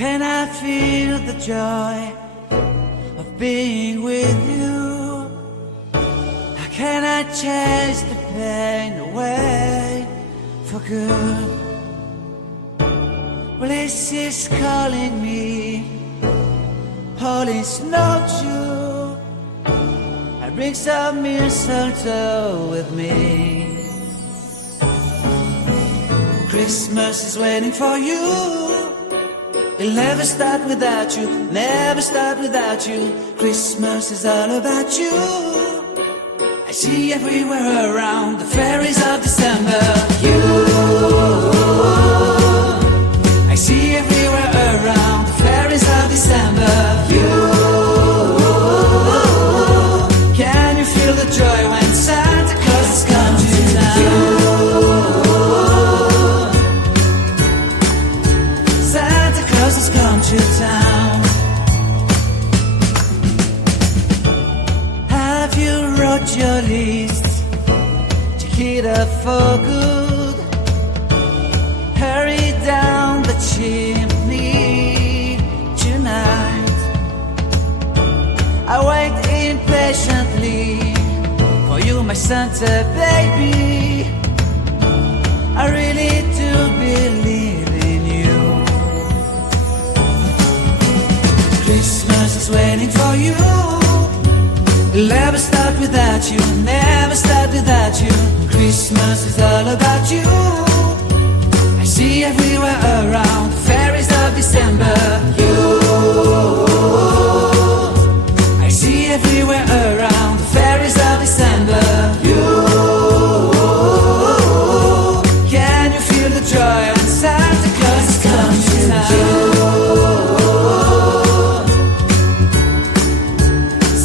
can I feel the joy of being with you? How can I chase the pain away for good? Well, this is calling me, all is not true. I bring some mistletoe with me. Christmas is waiting for you. It'll never start without you, never start without you. Christmas is all about you. I see everywhere around the fairies of December. You, I see everywhere around the fairies of December. You, can you feel the joy when Santa Claus has come to town? Santa Claus has come to town. Have you wrote your list? Check it up for good. Hurry down the chimney tonight. I wait impatiently for you, my Santa baby. I really do believe in you. Christmas is waiting for you. It'll never start without you, never start without you. Christmas is all about you. I see everywhere around the fairies of December. You, I see everywhere around the fairies of December. You, can you feel the joy when Santa Claus has come to town?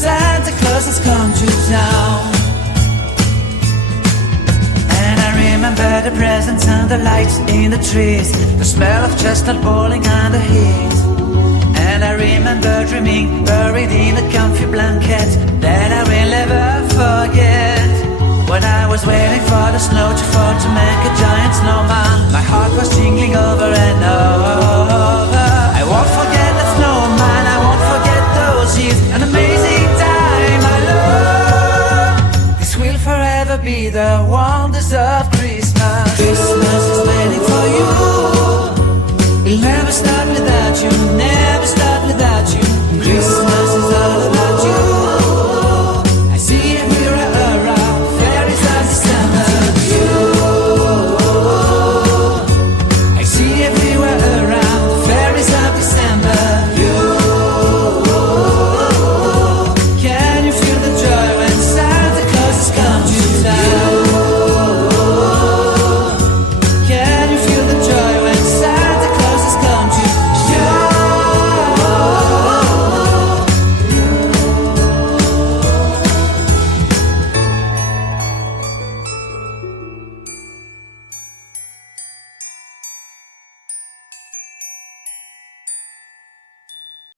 Santa Claus has come to town. And I remember the presents and the lights in the trees, the smell of chestnut boiling on the heat. And I remember dreaming, buried in a comfy blanket that I will never forget. When I was waiting for the snow to fall to make a giant snowman, my heart was jingling over and over. I won't forget that snowman, I won't forget those years, an amazing time I love. This will forever be the wonders of Christmas.